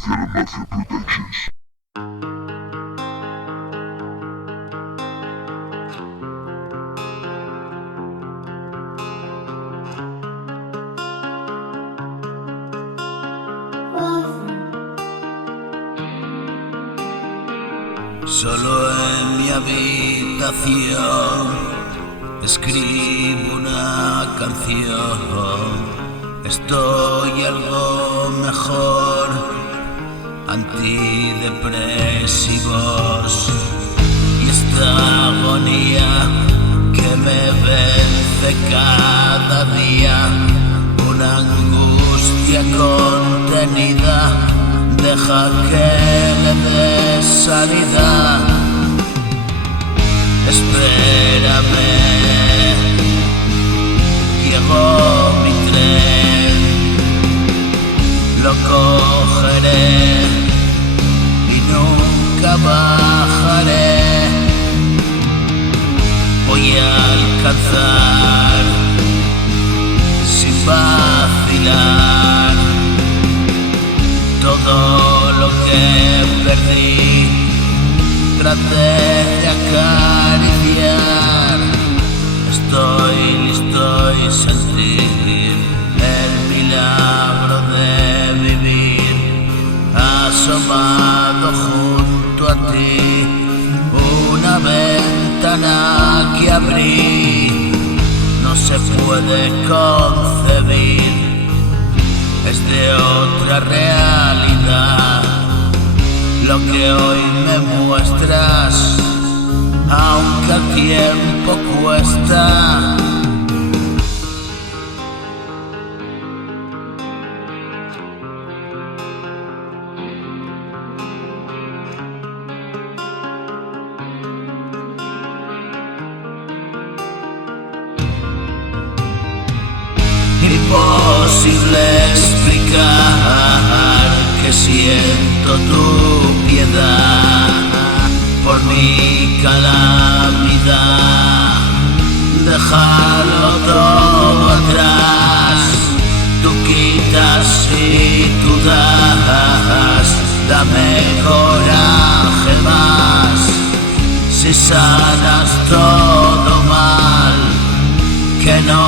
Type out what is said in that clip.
Social and Mafia Productions. Solo en mi habitación escribo una canción. Estoy algo mejor, antidepresivos, y esta agonía que me vence cada día, una angustia contenida, deja que le dé salida. Espérame, llegó mi tren, lo cogeré y nunca bajaré. Voy a alcanzar sin vacilar todo lo que perdí. Traté de acariciar, estoy listo y sentir el milagro de vivir, asomado junto a ti, una ventana que abrí, no se puede concebir, es de otra realidad lo que hoy me muestras, aunque el tiempo cuesta. Imposible explicar que siento tu piedad por mi calamidad. Dejarlo todo atrás, tú quitas y tú das, dame coraje más, si sanas todo mal, que no